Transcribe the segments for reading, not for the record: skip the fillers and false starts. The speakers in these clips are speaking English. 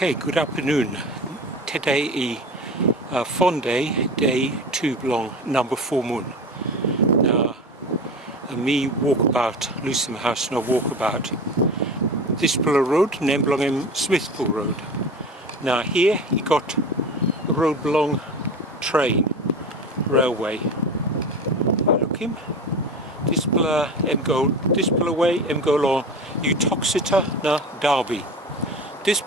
Okay, good afternoon. Today is Fonde, day 2 bilong, number 4 moon. Now, me Wokabaut, Lucim house no Wokabaut. This road, name belong Smithpool Rot. Now here you got a road belong train, railway. Look him. This way go along Utoxeter na Derby. This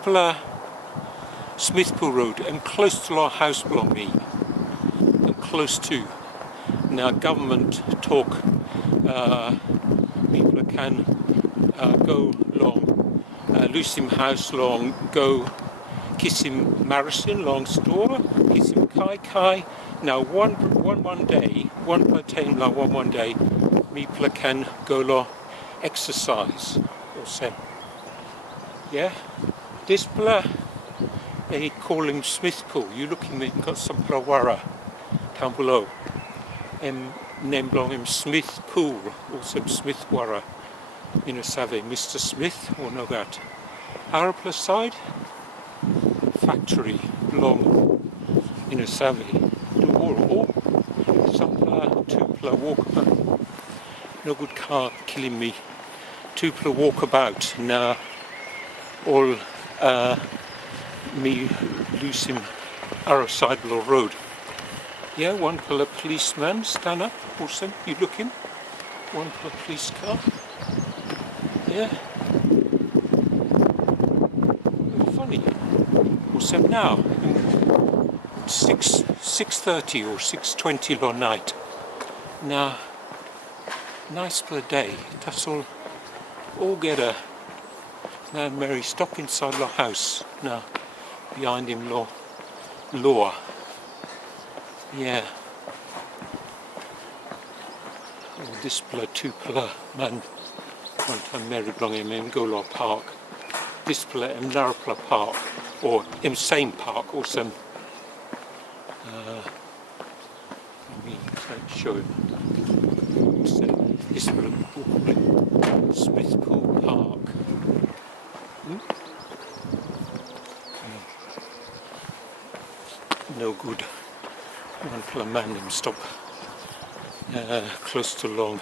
Smithpool Rot, I'm close to our house belong me. I'm close to. Now government talk people can go long, lose him house long, go kiss him Marison long store, kiss him Kai. Now one day, one day, people can go long exercise olsem. Yeah, this they call him Smithpool. You look him, got some plawara down below. Name belong him Smithpool, also Smithwara. You know, Save, Mr. Smith, or no that. Our plus side, factory, long, you know, Save. Or some two walkabout. No good car killing me. Two walkabout. Now, all me lose him our side of the road. Yeah, one policeman stand up, olsem, you look him. One police car. Yeah. Funny. Olsem now. 6:30 or 6:20 on night. Now, nice for the day. That's all get a manmeri stop inside the house. Now, behind him law. Yeah. Oh, this two man one time married belong him go to park. This Narpla park or same park or some let me show him. This Smithpool Park. No good. One man him stop close to long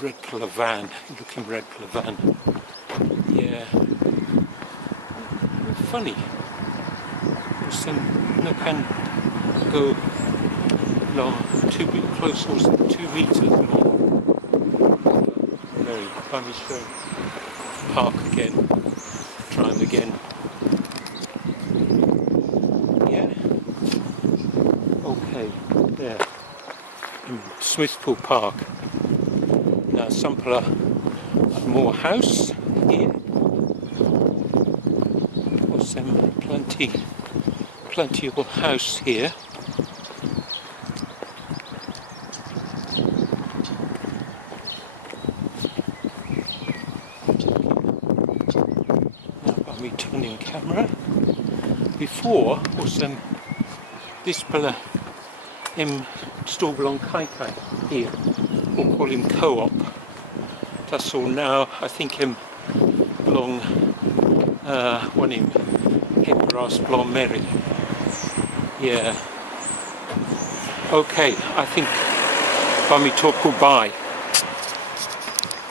red van. Looking red van. Yeah. Funny. Some no can go long 2 close or 2 meters long. Very funny show. Park again. Try him again. Okay, there, in Smithpool Park. Now some more house here. Some plenty of house here. Now by me turning camera. Before was this store belong Kai here, or call him co-op. That's all now. I think him belong one him brass manmeri. Yeah. Okay, I think by me talk goodbye.